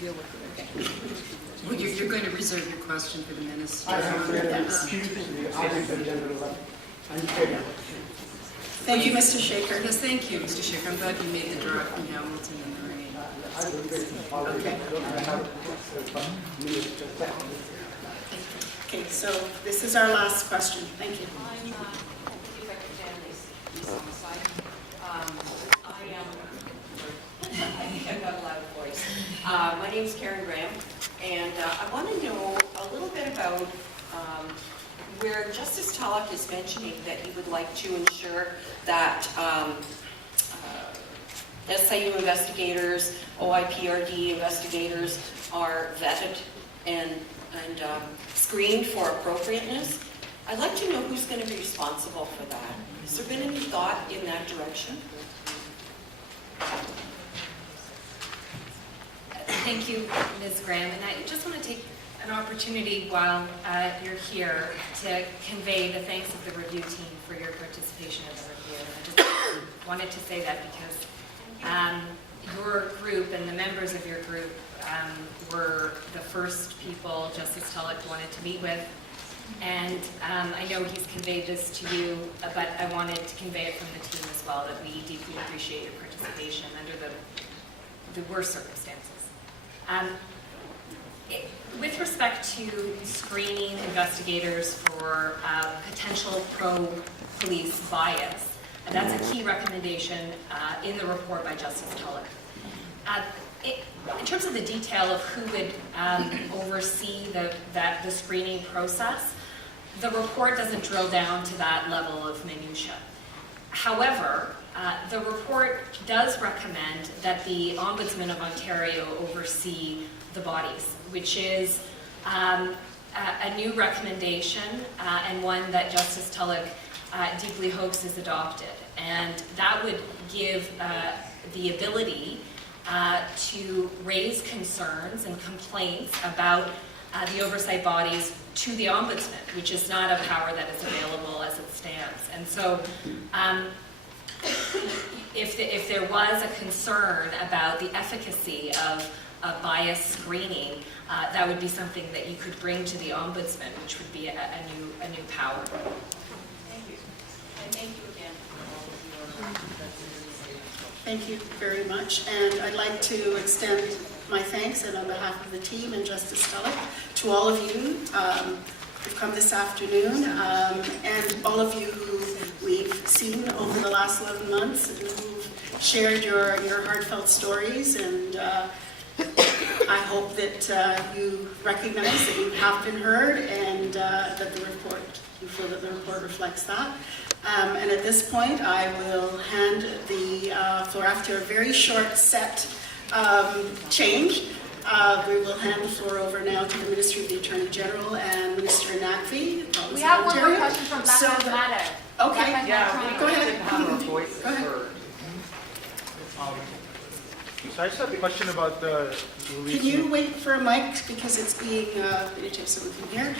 deal with it. Okay. Well, you're going to reserve your question for the minutes. I have read the item agenda 11. Thank you, Mr. Shaker. Yes, thank you, Mr. Schick. I'm glad you made the drive from Hamilton in the rain. Okay, so this is our last question. Thank you. If I could stand these on the side. I think I've got a loud voice. My name is Karen Graham, and I want to know a little bit about where Justice Tulloch is mentioning that he would like to ensure that SIU investigators, OIPRD investigators are vetted and screened for appropriateness. I'd like to know who's going to be responsible for that. Has there been any thought in that direction? Thank you, Ms. Graham. And I just want to take an opportunity while you're here to convey the thanks of the review team for your participation in the review. And I just wanted to say that because your group and the members of your group were the first people Justice Tulloch wanted to meet with. And I know he's conveyed this to you, but I wanted to convey it from the team as well, that we deeply appreciate your participation under the worst circumstances. With respect to screening investigators for potential pro-police bias, that's a key recommendation in the report by Justice Tulloch. In terms of the detail of who would oversee the screening process, the report doesn't drill down to that level of minutiae. However, the report does recommend that the Ombudsman of Ontario oversee the bodies, which is a new recommendation and one that Justice Tulloch deeply hopes is adopted. And that would give the ability to raise concerns and complaints about the oversight bodies to the Ombudsman, which is not a power that is available as it stands. And so if there was a concern about the efficacy of bias screening, that would be something that you could bring to the Ombudsman, which would be a new power. Thank you. And thank you again for all of your... Thank you very much. And I'd like to extend my thanks, and on behalf of the team and Justice Tulloch, to all of you who've come this afternoon, and all of you who we've seen over the last 11 months and who've shared your heartfelt stories. And I hope that you recognize that you have been heard, and that you feel that the report reflects that. And at this point, I will hand the floor, after a very short set change. We will hand the floor over now to the Minister of the Attorney General and Minister Naqvi. We have one more question from Becca Matter. Okay, go ahead. So I just have a question about the release. Can you wait for a mic, because it's being videotaped so we can hear?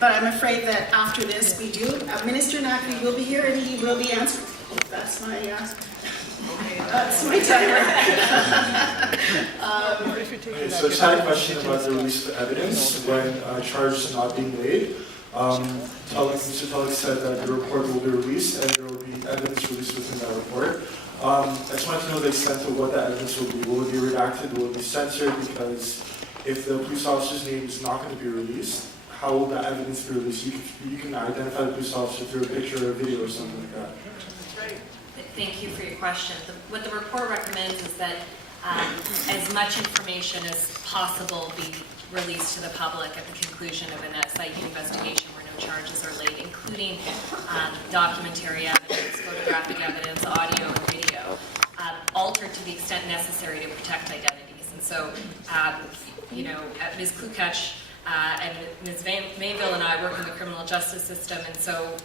But I'm afraid that after this we do. Minister Naqvi will be here and he will be answering. Oh, that's my timer. So I just had a question about the release of evidence when charges are not being made. Mr. Tulloch said that the report will be released and there will be evidence released within that report. I just wanted to know the extent of what that evidence will be. Will it be redacted? Will it be censored? Because if the police officer's name is not going to be released, how will that evidence be released? You can identify the police officer through a picture or a video or something like that. Thank you for your question. What the report recommends is that as much information as possible be released to the public at the conclusion of an SIU investigation where no charges are laid, including documentary evidence, photographic evidence, audio and video, altered to the extent necessary to protect identities. And so, Ms. Klukach and Ms. Mainville and I work in the criminal justice system, and so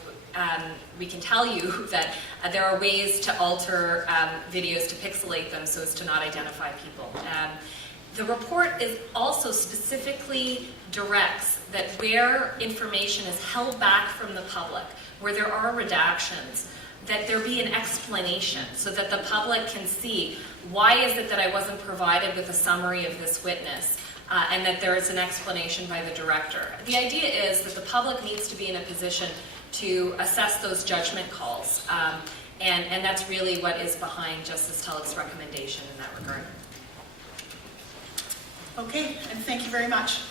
we can tell you that there are ways to alter videos to pixelate them so as to not identify people. The report is also specifically directs that where information is held back from the public, where there are redactions, that there be an explanation so that the public can see why is it that I wasn't provided with a summary of this witness, and that there is an explanation by the director. The idea is that the public needs to be in a position to assess those judgment calls, and that's really what is behind Justice Tulloch's recommendation in that regard. Okay, and thank you very much.